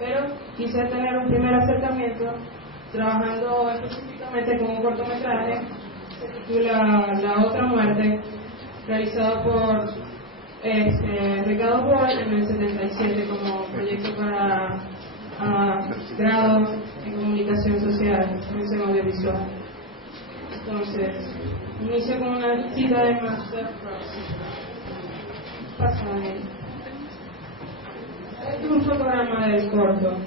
pero quise tener un primer acercamiento trabajando específicamente con un cortometraje, se titula La Otra Muerte, realizado por Ricardo Boyle en el 77 como proyecto para grado en comunicación social, en audiovisual. Entonces, inicio con una cita de Marcel Proust. Pasaje. Este es un fotograma del corto.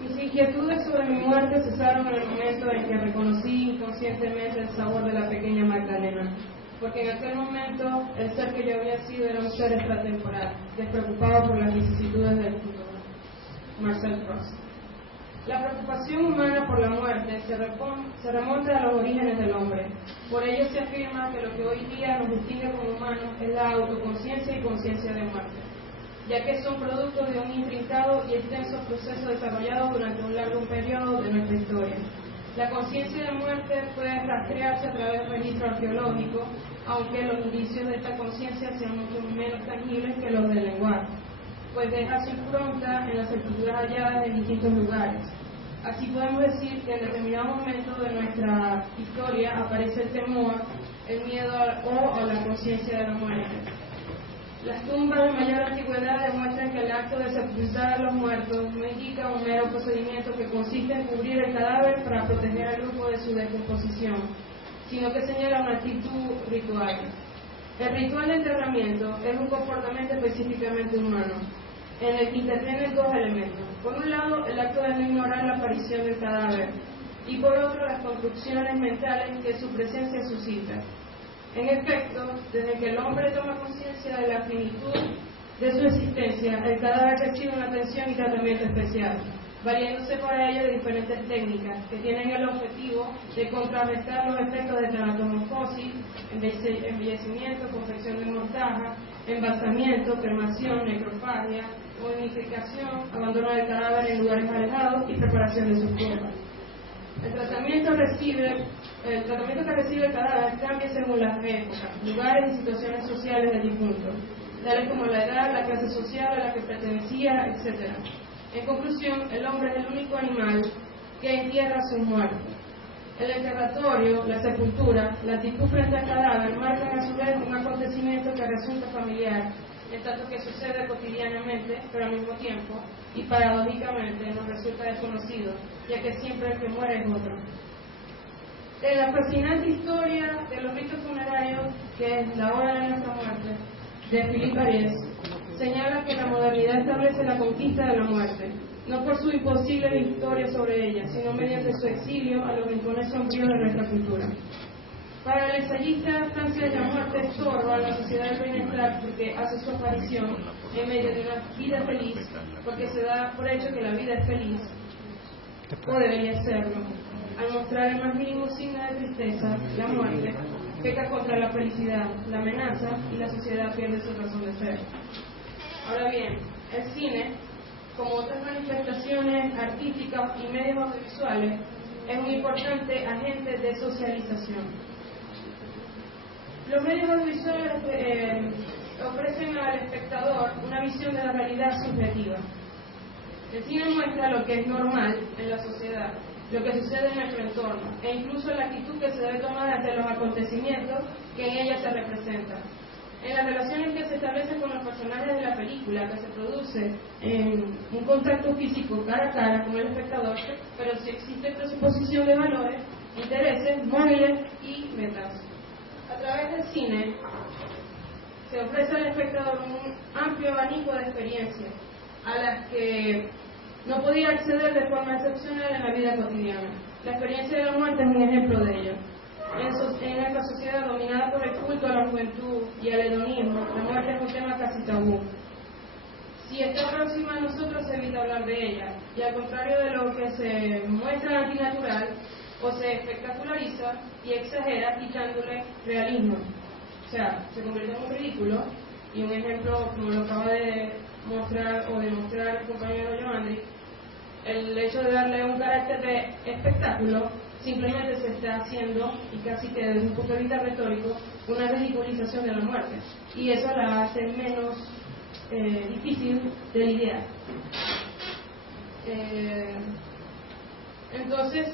Mis inquietudes sobre mi muerte cesaron en el momento en que reconocí inconscientemente el sabor de la pequeña Magdalena, porque en aquel momento el ser que yo había sido era un ser extratemporal, despreocupado por las vicisitudes del futuro. Marcel Proust. La preocupación humana por la muerte se remonta a los orígenes del hombre. Por ello se afirma que lo que hoy día nos distingue como humanos es la autoconciencia y conciencia de muerte, ya que son productos de un intrincado y extenso proceso desarrollado durante un largo periodo de nuestra historia. La conciencia de muerte puede rastrearse a través del registro arqueológico, aunque los indicios de esta conciencia sean mucho menos tangibles que los del lenguaje, pues deja su impronta en las escrituras halladas en distintos lugares. Así podemos decir que en determinado momento de nuestra historia aparece el temor, el miedo o la conciencia de la muerte. Las tumbas de mayor antigüedad demuestran que el acto de sepultar a los muertos no indica un mero procedimiento que consiste en cubrir el cadáver para proteger al grupo de su descomposición, sino que señala una actitud ritual. El ritual de enterramiento es un comportamiento específicamente humano, en el que intervienen dos elementos. Por un lado, el acto de no ignorar la aparición del cadáver, y por otro, las construcciones mentales que su presencia suscita. En efecto, desde que el hombre toma conciencia de la finitud de su existencia, el cadáver recibe una atención y tratamiento especial, valiéndose para ello de diferentes técnicas que tienen el objetivo de contrarrestar los efectos de tanatomorfosis, embellecimiento, confección de mortaja, embalsamiento, cremación, necrofagia, momificación, abandono del cadáver en lugares alejados y preparación de sus cuerpos. El tratamiento que recibe el cadáver cambia según las épocas, lugares y situaciones sociales del difunto, tales como la edad, la clase social a la que pertenecía, etc. En conclusión, el hombre es el único animal que entierra a sus muertos. El enterratorio, la sepultura, la actitud frente al cadáver marcan a su vez un acontecimiento que resulta familiar, en tanto que sucede cotidianamente, pero al mismo tiempo, y paradójicamente nos resulta desconocido, ya que siempre el que muere es otro. En la fascinante historia de los ritos funerarios, que es La Hora de nuestra muerte, de Philippe Ariès, señala que la modernidad establece la conquista de la muerte, no por su imposible victoria sobre ella, sino mediante su exilio a los rincones sombríos de nuestra cultura. Para el ensayista, Francia, la muerte es zorro a la sociedad del bienestar porque hace su aparición en medio de una vida feliz, porque se da por hecho que la vida es feliz, o debería serlo. Al mostrar el más mínimo signo de tristeza, la muerte peca contra la felicidad, la amenaza y la sociedad pierde su razón de ser. Ahora bien, el cine, como otras manifestaciones artísticas y medios audiovisuales, es un importante agente de socialización. Los medios audiovisuales ofrecen al espectador una visión de la realidad subjetiva. El cine muestra lo que es normal en la sociedad, lo que sucede en nuestro entorno, e incluso la actitud que se debe tomar ante los acontecimientos que en ella se representan. En las relaciones que se establecen con los personajes de la película, que se produce en un contacto físico cara a cara con el espectador, pero si existe presuposición de valores, intereses, móviles y metas. A través del cine se ofrece al espectador un amplio abanico de experiencias a las que no podía acceder de forma excepcional en la vida cotidiana. La experiencia de la muerte es un ejemplo de ello. En esta sociedad dominada por el culto a la juventud y al hedonismo, la muerte es un tema casi tabú. Si está próxima a nosotros, se evita hablar de ella, y al contrario de lo que se muestra antinatural, o se espectaculariza y exagera quitándole realismo. O sea, se convierte en un ridículo, y un ejemplo, como lo acaba de mostrar o demostrar el compañero Joandri, el hecho de darle un carácter de espectáculo simplemente se está haciendo, y casi que desde un punto de vista retórico, una ridiculización de la muerte, y eso la hace menos difícil de lidiar. Entonces,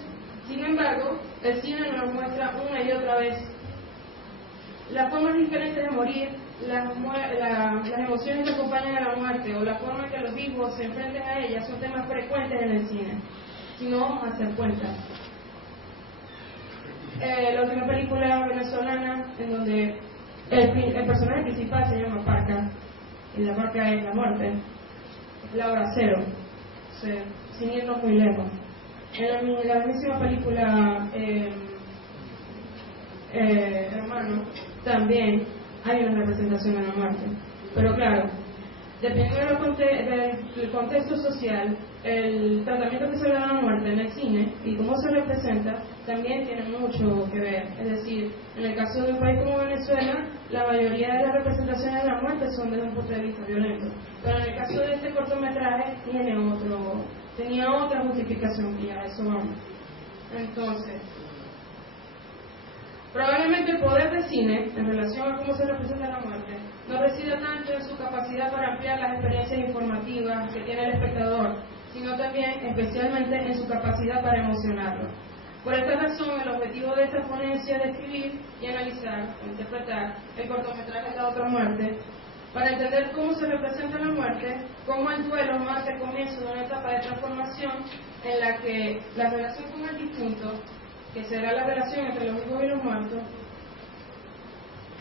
sin embargo, el cine nos muestra una y otra vez las formas diferentes de morir, las emociones que acompañan a la muerte o la forma en que los vivos se enfrentan a ellas son temas frecuentes en el cine, si no hacer cuenta. La última película venezolana en donde el personaje principal se llama Parca y la marca es la muerte, es la hora cero, o sea, sin irnos muy lejos. En la misma película Hermano también hay una representación de la muerte, pero claro, dependiendo del contexto social, el tratamiento que se le da a la muerte en el cine y cómo se representa también tiene mucho que ver. Es decir, en el caso de un país como Venezuela, la mayoría de las representaciones de la muerte son desde un punto de vista violento, pero en el caso de este cortometraje tenía otra justificación y a eso vamos. Entonces, probablemente el poder del cine en relación a cómo se representa la muerte no reside tanto en su capacidad para ampliar las experiencias informativas que tiene el espectador, sino también especialmente en su capacidad para emocionarlo. Por esta razón, el objetivo de esta ponencia es describir y analizar o interpretar el cortometraje La Otra Muerte, para entender cómo se representa la muerte, cómo el duelo marca el comienzo de una etapa de transformación en la que la relación con el difunto, que será la relación entre los vivos y los muertos,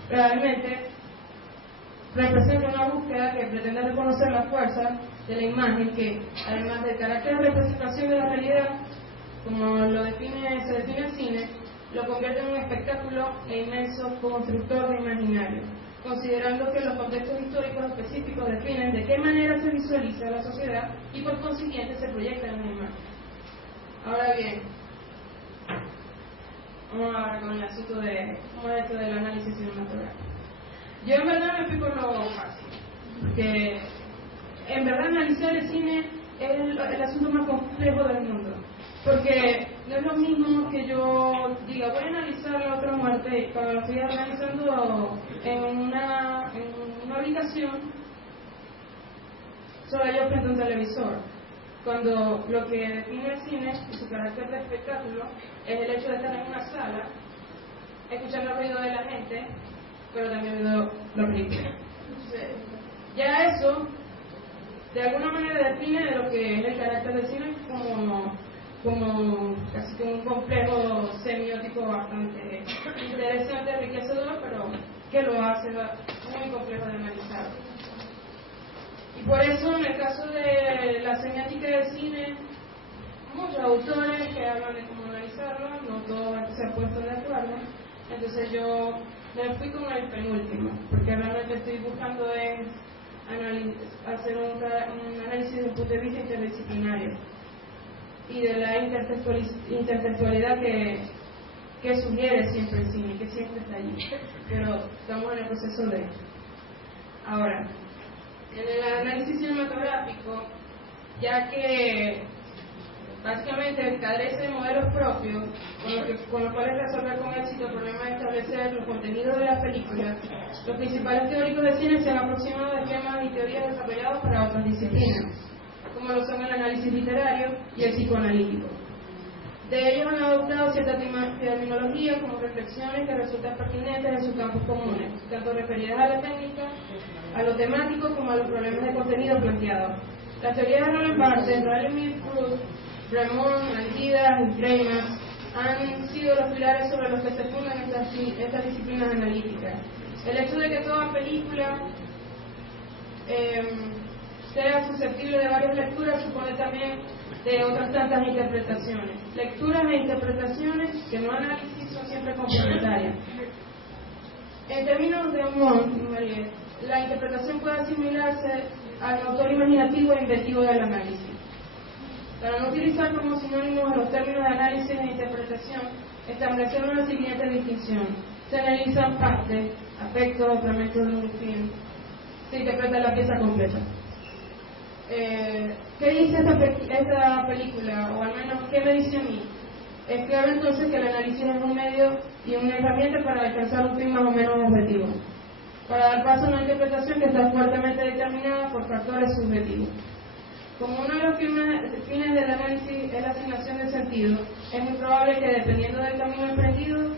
realmente representa una búsqueda que pretende reconocer la fuerza de la imagen que, además del carácter de representación de la realidad, como se define el cine, lo convierte en un espectáculo e inmenso constructor de imaginario, considerando que los contextos históricos específicos definen de qué manera se visualiza la sociedad y por consiguiente se proyecta en la imagen. Ahora bien, vamos ahora con el asunto de cómo es esto del análisis cinematográfico. Yo en verdad me fui por lo fácil, porque en verdad analizar el cine es el asunto más complejo del mundo, porque no es lo mismo que yo diga voy a analizar La Otra Muerte cuando lo estoy analizando en una habitación solo yo frente a un televisor, cuando lo que define el cine y su carácter de espectáculo es el hecho de estar en una sala escuchando el ruido de la gente, pero también viendo la película. Entonces, ya eso de alguna manera define lo que es el carácter del cine como casi que un complejo semiótico bastante interesante, enriquecedor, pero que lo hace muy complejo de analizar. Y por eso en el caso de la semiótica del cine, muchos autores que hablan de cómo analizarlo, no todos se han puesto de acuerdo, entonces yo me fui con el penúltimo, porque realmente estoy buscando hacer un análisis desde un punto de vista interdisciplinario y de la intertextualidad que sugiere siempre el cine, que siempre está allí, pero estamos en el proceso de ahora en el análisis cinematográfico, ya que básicamente carece de modelos propios con los cuales resolver con éxito el problema de establecer los contenidos de las películas. Los principales teóricos de cine se han aproximado a esquemas y teorías desarrollados para otras disciplinas, como lo son el análisis literario y el psicoanalítico. De ellos han adoptado cierta terminología como reflexiones que resultan pertinentes en sus campos comunes, tanto referidas a la técnica, a lo temático, como a los problemas de contenido planteados. Las teorías de Roland Barthes, Riley Proust, Ramón, Algida y Greimas han sido los pilares sobre los que se fundan estas disciplinas analíticas. El hecho de que toda película sea susceptible de varias lecturas supone también de otras tantas interpretaciones. Lecturas e interpretaciones que no análisis son siempre complementarias. En términos de Montt, la interpretación puede asimilarse al autor imaginativo e inventivo del análisis. Para no utilizar como sinónimos los términos de análisis e interpretación, establecemos la siguiente distinción. Se analizan partes, aspectos o fragmentos de un film. Se interpreta la pieza completa. ¿Qué dice esta película? O al menos, ¿qué me dice a mí? Es claro entonces que el análisis es un medio y una herramienta para alcanzar un fin más o menos objetivo. para dar paso a una interpretación que está fuertemente determinada por factores subjetivos. Como uno de los fines del análisis es la asignación de sentido, es muy probable que dependiendo del camino emprendido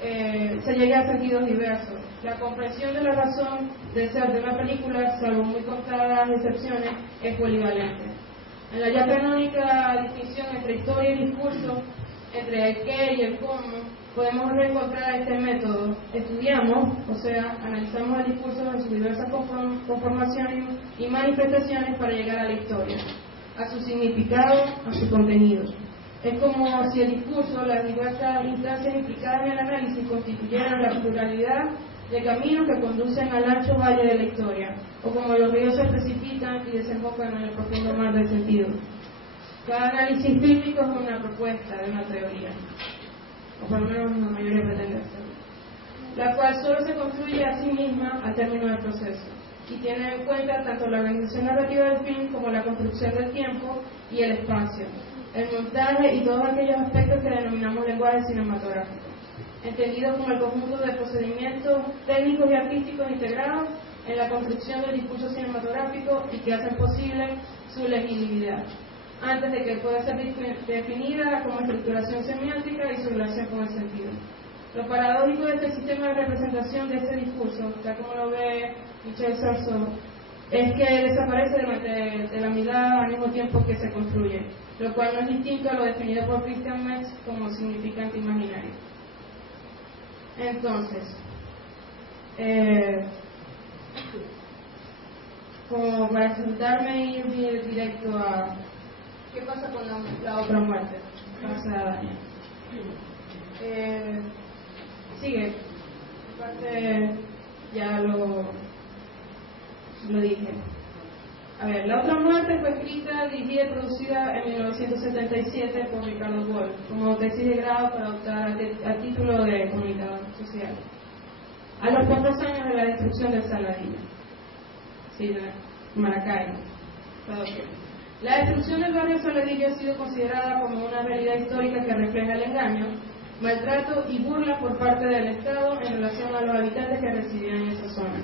se llegue a sentidos diversos. La comprensión de la razón de ser de una película, salvo muy contadas excepciones, es polivalente. En la ya canónica distinción entre historia y discurso, entre el qué y el cómo, podemos reencontrar este método. Estudiamos, o sea, analizamos el discurso en sus diversas conformaciones y manifestaciones para llegar a la historia, a su significado, a su contenido. Es como si el discurso, las diversas instancias implicadas en el análisis constituyeran la pluralidad de caminos que conducen al ancho valle de la historia, o como los ríos se precipitan y desembocan en el profundo mar del sentido. Cada análisis fílmico es una propuesta de una teoría, o por lo menos la mayoría pretende hacerlo, la cual solo se construye a sí misma al término del proceso, y tiene en cuenta tanto la organización narrativa del film como la construcción del tiempo y el espacio, el montaje y todos aquellos aspectos que denominamos lenguaje cinematográfico, entendido como el conjunto de procedimientos técnicos y artísticos integrados en la construcción del discurso cinematográfico y que hacen posible su legibilidad, antes de que pueda ser definida como estructuración semiótica y su relación con el sentido. Lo paradójico de este sistema de representación de este discurso, tal como lo ve Michel Sarceau, es que desaparece de la mirada al mismo tiempo que se construye, lo cual no es distinto a lo definido por Christian Metz como significante imaginario. Entonces, como para sentarme y ir directo a ¿qué pasa con la otra muerte? Pasa Daniel. Sigue. Aparte, ya lo dije. A ver, La otra muerte fue escrita, dirigida y producida en 1977 por Ricardo Wolff como tesis de grado para optar a título de comunicador social. A los pocos años de la destrucción del Saladillo, sí, de Maracaibo, la destrucción del barrio Saladillo ha sido considerada como una realidad histórica que refleja el engaño, maltrato y burla por parte del Estado en relación a los habitantes que residían en esa zona.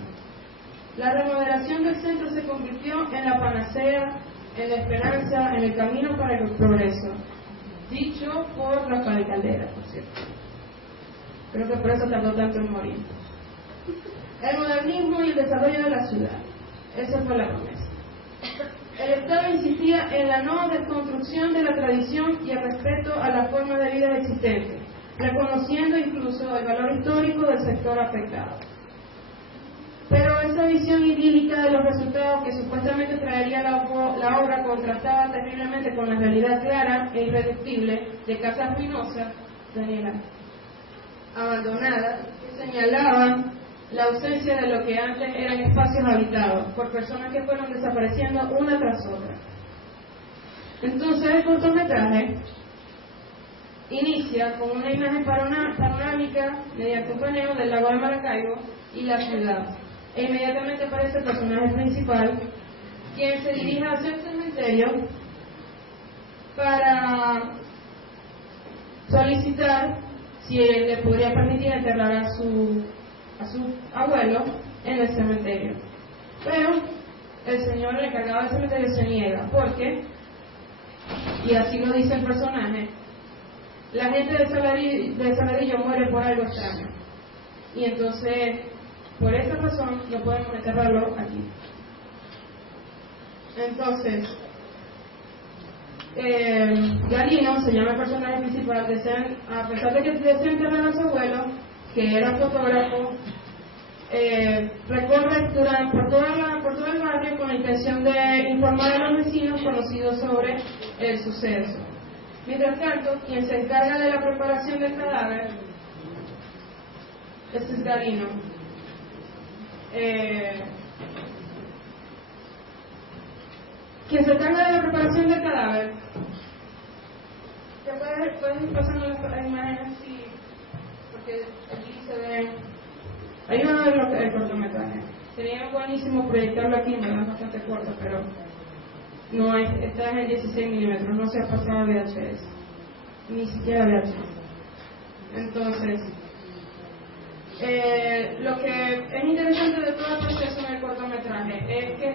La remodelación del centro se convirtió en la panacea, en la esperanza, en el camino para el progreso, dicho por Rafael Caldera, por cierto. Creo que por eso tardó tanto en morir. El modernismo y el desarrollo de la ciudad, esa fue la promesa. El Estado insistía en la no desconstrucción de la tradición y el respeto a las formas de vida existentes, reconociendo incluso el valor histórico del sector afectado. Pero esa visión idílica de los resultados que supuestamente traería la obra contrastaba terriblemente con la realidad clara e irreductible de casas ruinosas, abandonadas, que señalaban la ausencia de lo que antes eran espacios habitados por personas que fueron desapareciendo una tras otra. Entonces el cortometraje inicia con una imagen panorámica mediante un paneo del lago de Maracaibo y la ciudad, e inmediatamente aparece el personaje principal, quien se dirige hacia el cementerio para solicitar si él le podría permitir enterrar a su abuelo en el cementerio. Pero el señor, el encargado del cementerio, se niega, porque, y así lo dice el personaje, la gente de Saladillo muere por algo extraño, y entonces por esa razón no podemos enterrarlo aquí. Entonces Galino, se llama el personaje principal, a pesar de que desea enterrar a su abuelo, que era fotógrafo, recorre por todo el barrio con la intención de informar a los vecinos conocidos sobre el suceso. Mientras tanto, quien se encarga de la preparación del cadáver es Galino. Quien se encarga de la preparación del cadáver, puedes ir pasando las imágenes, sí, porque aquí se ve. Ahí van a ver el cortometraje. Sería buenísimo proyectarlo aquí, me da bastante corto, pero no es, está en 16 milímetros, no se ha pasado VHS, ni siquiera VHS. Entonces, Lo que es interesante de todo el proceso en el cortometraje es que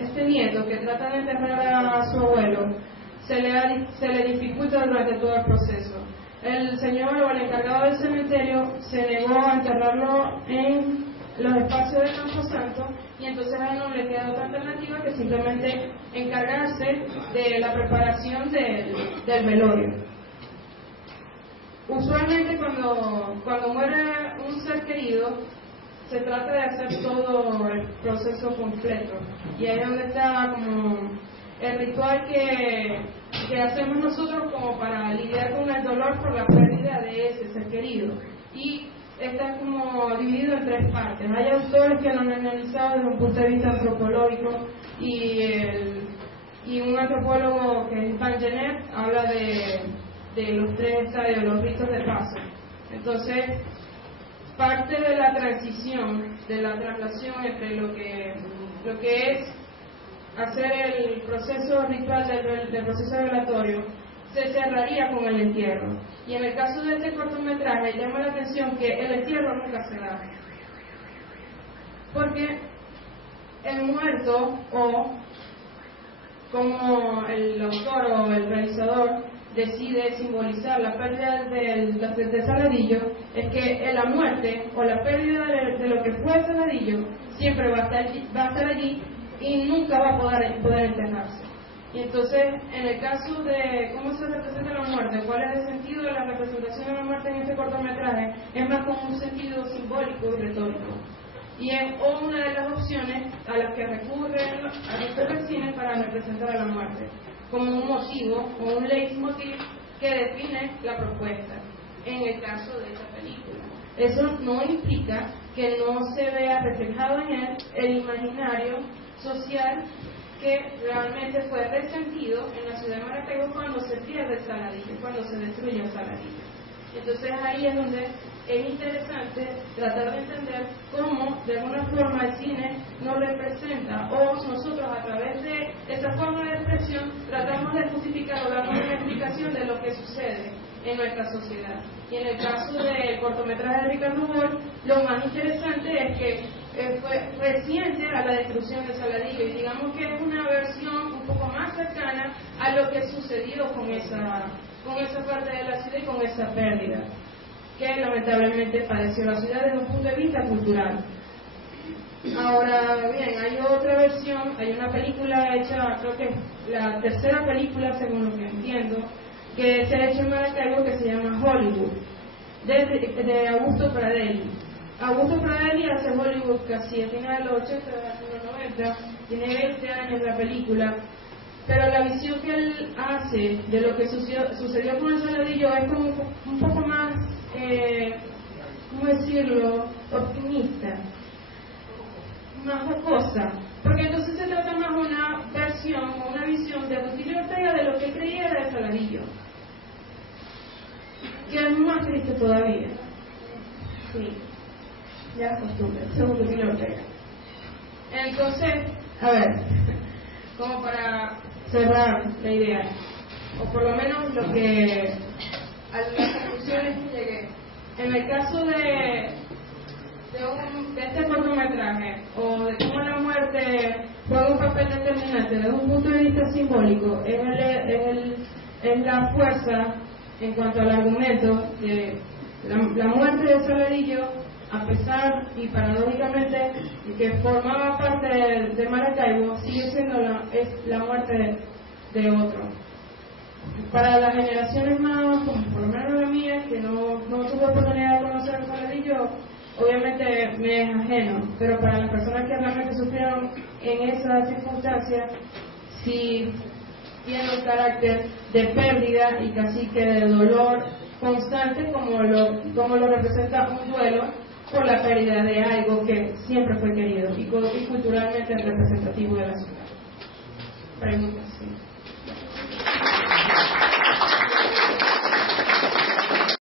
este nieto que trata de enterrar a su abuelo se le dificulta durante todo el proceso. El señor o el encargado del cementerio se negó a enterrarlo en los espacios de Camposanto, y entonces a él no le queda otra alternativa que simplemente encargarse de la preparación del velorio. Usualmente cuando muere un ser querido, se trata de hacer todo el proceso completo, y ahí es donde está como el ritual que hacemos nosotros como para lidiar con el dolor por la pérdida de ese ser querido. Y está como dividido en tres partes. Hay autores que lo han analizado desde un punto de vista antropológico, y un antropólogo que es Van Genet habla de los tres estadios, los ritos de paso. Entonces, parte de la transición, de la traslación entre lo que es hacer el proceso ritual del proceso velatorio, se cerraría con el entierro. Y en el caso de este cortometraje llama la atención que el entierro nunca se da, porque el muerto, o como el autor o el realizador decide simbolizar la pérdida de Saladillo, es que la muerte o la pérdida de lo que fue Saladillo siempre va a estar allí y nunca va a poder enterrarse. Y entonces, en el caso de cómo se representa la muerte, cuál es el sentido de la representación de la muerte en este cortometraje, es más como un sentido simbólico y retórico. Y es una de las opciones a las que recurre el cine para representar a la muerte, como un motivo o un leitmotiv que define la propuesta, en el caso de esta película. Eso no implica que no se vea reflejado en él el imaginario social que realmente fue resentido en la ciudad de Maracaibo cuando se pierde Saladillo, cuando se destruye Saladillo. Entonces ahí es donde es interesante tratar de entender cómo de alguna forma el cine nos representa, o nosotros a través de esa forma de expresión tratamos de justificar o dar una explicación de lo que sucede en nuestra sociedad. Y en el caso del cortometraje de Ricardo Boll, lo más interesante es que fue reciente a la destrucción de Saladillo, y digamos que es una versión un poco más cercana a lo que sucedió con esa parte de la ciudad y con esa pérdida que lamentablemente padeció la ciudad desde un punto de vista cultural. Ahora bien, hay otra versión, hay una película hecha, creo que es la tercera película según lo que entiendo, que se ha hecho en Maracaibo, que se llama Hollywood, de Augusto Pradelli. Augusto Pradelli hace Hollywood casi a finales de los 80, de los 90, tiene 20 años la película, pero la visión que él hace de lo que sucedió con el Saladillo es como un poco más, ¿cómo decirlo?, optimista, más jocosa, porque entonces se trata más de una versión o una visión de Rutilio Ortega de lo que creía era el Saladillo, que es más triste todavía. Sí, ya es costumbre, según Rutilio Ortega. Entonces, a ver, como para cerrar la idea, o por lo menos lo que a las conclusiones que llegué, en el caso de este cortometraje, o de cómo la muerte juega un papel determinante desde un punto de vista simbólico, es la fuerza en cuanto al argumento de la muerte de Saladillo, a pesar y paradójicamente que formaba parte de Maracaibo, sigue siendo la muerte de otro. Para las generaciones más, como por lo menos la mía, que no tuve oportunidad de conocer a Saladillo, obviamente me es ajeno, pero para las personas que realmente sufrieron en esa circunstancia, sí tiene un carácter de pérdida y casi que de dolor constante, como lo representa un duelo por la pérdida de algo que siempre fue querido y culturalmente representativo de la ciudad. Preguntas, sí.